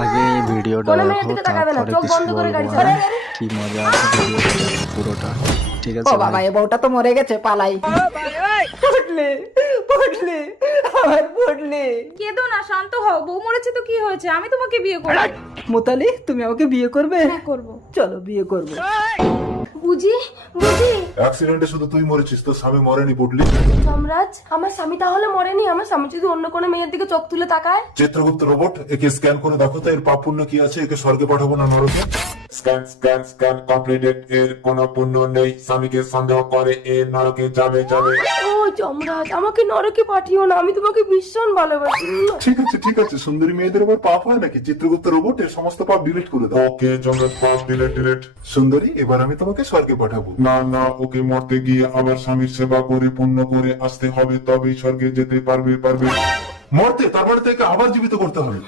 আগে এই ভিডিওটা কোনো মেয়ের দেখো, দিকে তাকাবে না, তারপরে চোখ কিছু বন্ধ করে বলবো। গাড়ি হ্যাঁ? চালাবে। কি মজা আছে ভিডিওটা দেখো পুরোটা, ঠিক ও আছে বাবা, ভাই? এ বউটা তো মরে গেছে, পালাই। পড়লে পড়লে আমার পড়লে। কেঁদো না, শান্ত হও। বউ মরেছে তো কি হয়েছে, আমি তোমাকে বিয়ে করব। মোতালি, তুমি আমাকে বিয়ে করবে? হ্যাঁ করব। চলো বিয়ে করবো। বুঝি বুঝি অ্যাক্সিডেন্টে শুধু তুই মরেছিস, তোর স্বামী মরেনি পুটলি। যমরাজ, আমার স্বামী তাহলে মরেনি? আমার স্বামী যদি অন্য কোনো মেয়ের দিকে চোখ তুলে তাকায়? চিত্রগুপ্ত রোবট, একে স্ক্যান করে দেখো তো এর পাপ পুণ্য কি আছে, একে স্বর্গে পাঠাবো না নরকে। স্ক্যান স্ক্যান স্ক্যান কমপ্লিটেড, এর কোনো পুণ্য নেই, স্বামীকে সন্দেহ করে এ নরকে যাবে যাবে। ও যমরাজ, আমাকে নরকে পাঠিও না, আমি তোমাকে ভীষণ ভালোবাসি। ঠিক আছে, সুন্দরী মেয়েদের আবার পাপ হয় নাকি? চিত্রগুপ্ত রোবট, এর সমস্ত পাপ ডিলিট করে দাও। ওকে জমরাজ, পাপ ডিলেট ডিলেট। সুন্দরী, এবার আমি তোমাকে স্বর্গে পাঠাবো। না না, ওকে মরতে গিয়ে আবার স্বামীর সেবা করে পুণ্য করে আসতে হবে, তবেই স্বর্গে যেতে পারবে পারবে। মরতে, তার বাড়ি থেকে আবার জীবিত করতে হবে।